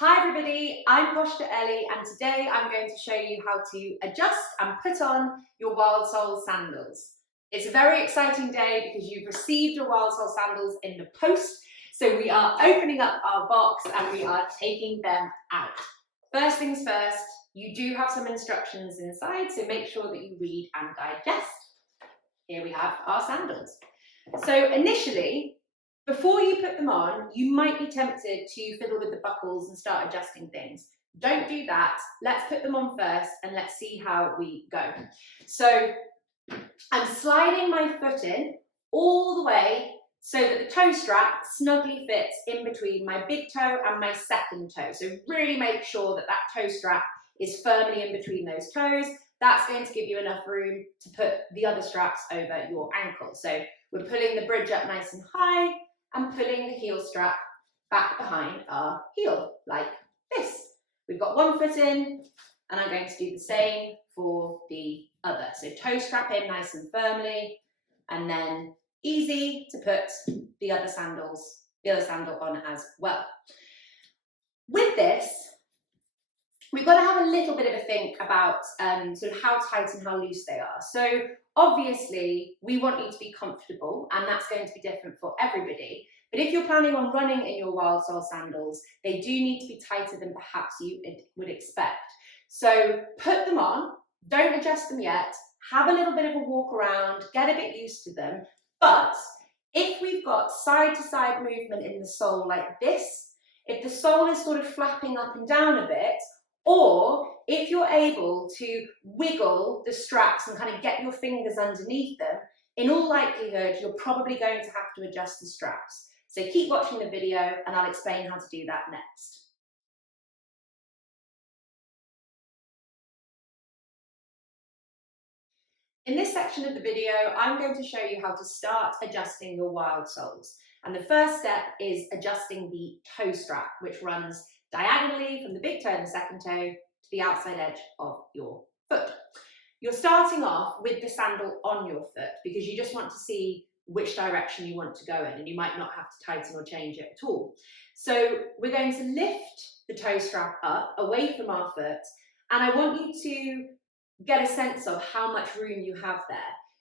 Hi everybody, I'm Posture Ellie and today I'm going to show you how to adjust and put on your wildsole sandals. It's a very exciting day because you've received your wildsole sandals in the post, so we are opening up our box and we are taking them out. First things first, you do have some instructions inside, so make sure that you read and digest. Here we have our sandals. So initially, before you put them on, you might be tempted to fiddle with the buckles and start adjusting things. Don't do that. Let's put them on first and let's see how we go. So I'm sliding my foot in all the way so that the toe strap snugly fits in between my big toe and my second toe. So really make sure that that toe strap is firmly in between those toes. That's going to give you enough room to put the other straps over your ankle. So we're pulling the bridge up nice and high and pulling the heel strap back behind our heel, like this. We've got one foot in, and I'm going to do the same for the other. So toe strap in nice and firmly, and then easy to put the other sandal on as well. With this, we've got to have a little bit of a think about sort of how tight and how loose they are. So obviously, we want you to be comfortable, and that's going to be different for everybody. But if you're planning on running in your wildsole sandals, they do need to be tighter than perhaps you would expect. So put them on, don't adjust them yet, have a little bit of a walk around, get a bit used to them. But if we've got side-to-side movement in the sole like this, if the sole is sort of flapping up and down a bit, or if you're able to wiggle the straps and kind of get your fingers underneath them, in all likelihood, you're probably going to have to adjust the straps. So keep watching the video and I'll explain how to do that next. In this section of the video, I'm going to show you how to start adjusting your wildsoles. And the first step is adjusting the toe strap, which runs diagonally from the big toe and the second toe to the outside edge of your foot. You're starting off with the sandal on your foot because you just want to see which direction you want to go in, and you might not have to tighten or change it at all. So we're going to lift the toe strap up away from our foot, and I want you to get a sense of how much room you have there.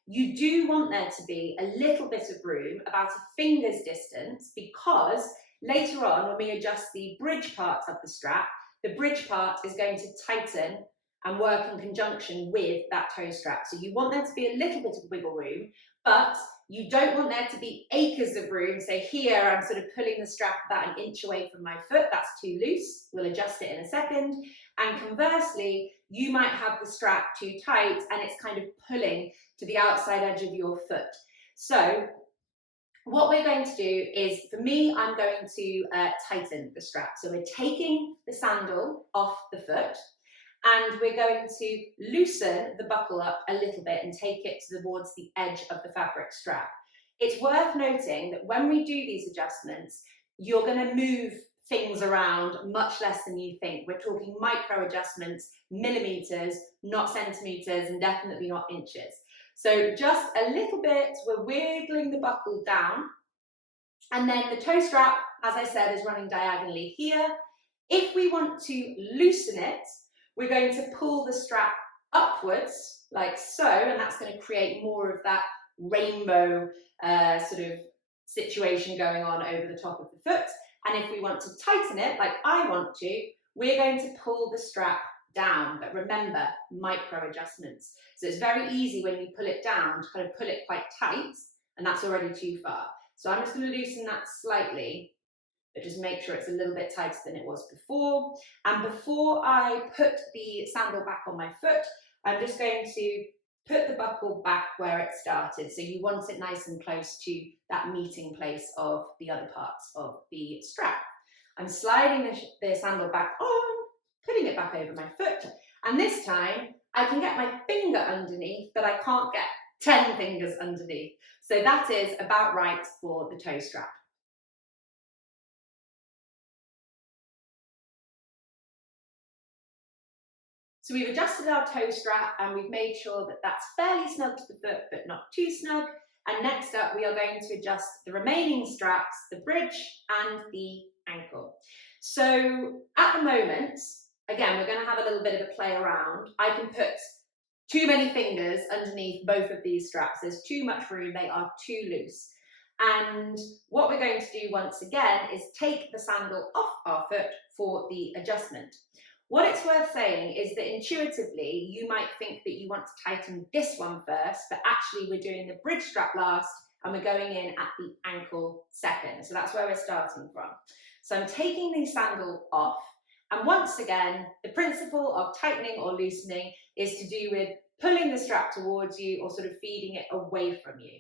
You do want there to be a little bit of room, about a finger's distance, because later on when we adjust the bridge part of the strap, the bridge part is going to tighten and work in conjunction with that toe strap. So you want there to be a little bit of wiggle room, but you don't want there to be acres of room. So here I'm sort of pulling the strap about an inch away from my foot. That's too loose. We'll adjust it in a second. And conversely, you might have the strap too tight and it's kind of pulling to the outside edge of your foot. So what we're going to do is, for me, I'm going to tighten the strap. So we're taking the sandal off the foot, and we're going to loosen the buckle up a little bit and take it towards the edge of the fabric strap. It's worth noting that when we do these adjustments, you're going to move things around much less than you think. We're talking micro adjustments, millimeters, not centimeters, and definitely not inches. So just a little bit, we're wiggling the buckle down, and then the toe strap, as I said, is running diagonally here. If we want to loosen it, we're going to pull the strap upwards, like so, and that's going to create more of that rainbow sort of situation going on over the top of the foot. And if we want to tighten it, like I want to, we're going to pull the strap down. But remember, micro adjustments. So it's very easy when you pull it down to kind of pull it quite tight, and that's already too far. So I'm just going to loosen that slightly, but just make sure it's a little bit tighter than it was before. And before I put the sandal back on my foot, I'm just going to put the buckle back where it started. So you want it nice and close to that meeting place of the other parts of the strap. I'm sliding the sandal back on, putting it back over my foot. And this time I can get my finger underneath, but I can't get 10 fingers underneath. So that is about right for the toe strap. So we've adjusted our toe strap and we've made sure that that's fairly snug to the foot, but not too snug. And next up, we are going to adjust the remaining straps, the bridge and the ankle. So at the moment, again, we're going to have a little bit of a play around. I can put too many fingers underneath both of these straps. There's too much room, they are too loose. And what we're going to do once again is take the sandal off our foot for the adjustment. What it's worth saying is that intuitively, you might think that you want to tighten this one first, but actually we're doing the bridge strap last and we're going in at the ankle second. So that's where we're starting from. So I'm taking the sandal off. And once again, the principle of tightening or loosening is to do with pulling the strap towards you or sort of feeding it away from you.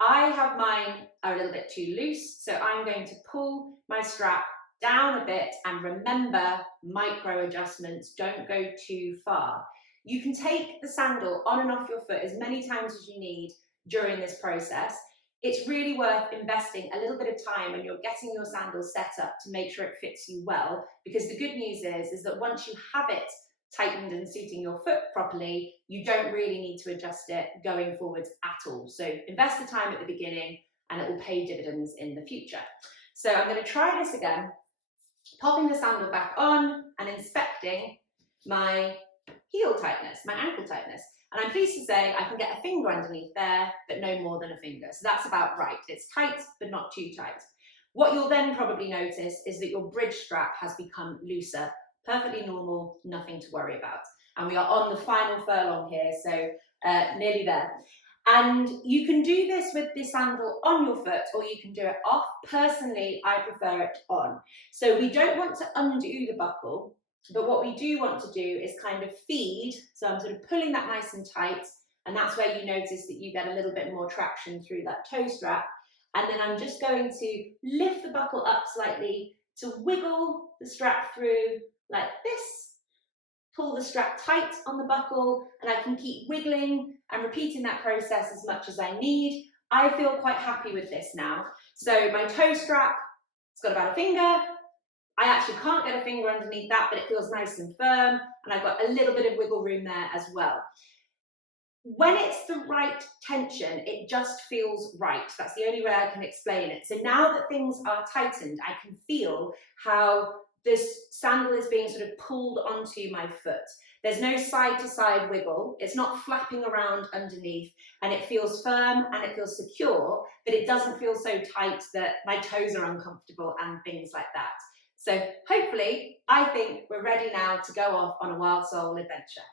I have mine a little bit too loose, so I'm going to pull my strap down a bit, and remember, micro adjustments, don't go too far. You can take the sandal on and off your foot as many times as you need during this process. It's really worth investing a little bit of time when you're getting your sandal set up to make sure it fits you well, because the good news is that once you have it tightened and suiting your foot properly, you don't really need to adjust it going forwards at all. So invest the time at the beginning and it will pay dividends in the future. So I'm going to try this again, popping the sandal back on and inspecting my heel tightness, my ankle tightness. And I'm pleased to say I can get a finger underneath there, but no more than a finger. So that's about right. It's tight, but not too tight. What you'll then probably notice is that your bridge strap has become looser. Perfectly normal, nothing to worry about. And we are on the final furlong here, so nearly there. And you can do this with the sandal on your foot, or you can do it off. Personally, I prefer it on. So we don't want to undo the buckle, but what we do want to do is kind of feed. So I'm sort of pulling that nice and tight, and that's where you notice that you get a little bit more traction through that toe strap. And then I'm just going to lift the buckle up slightly to wiggle the strap through like this, pull the strap tight on the buckle, and I can keep wiggling and repeating that process as much as I need. I feel quite happy with this now. So my toe strap, it's got about a finger. I actually can't get a finger underneath that, but it feels nice and firm, and I've got a little bit of wiggle room there as well. When it's the right tension, it just feels right. That's the only way I can explain it. So now that things are tightened, I can feel how this sandal is being sort of pulled onto my foot. There's no side to side wiggle. It's not flapping around underneath, and it feels firm and it feels secure, but it doesn't feel so tight that my toes are uncomfortable and things like that. So hopefully, I think we're ready now to go off on a wild sole adventure.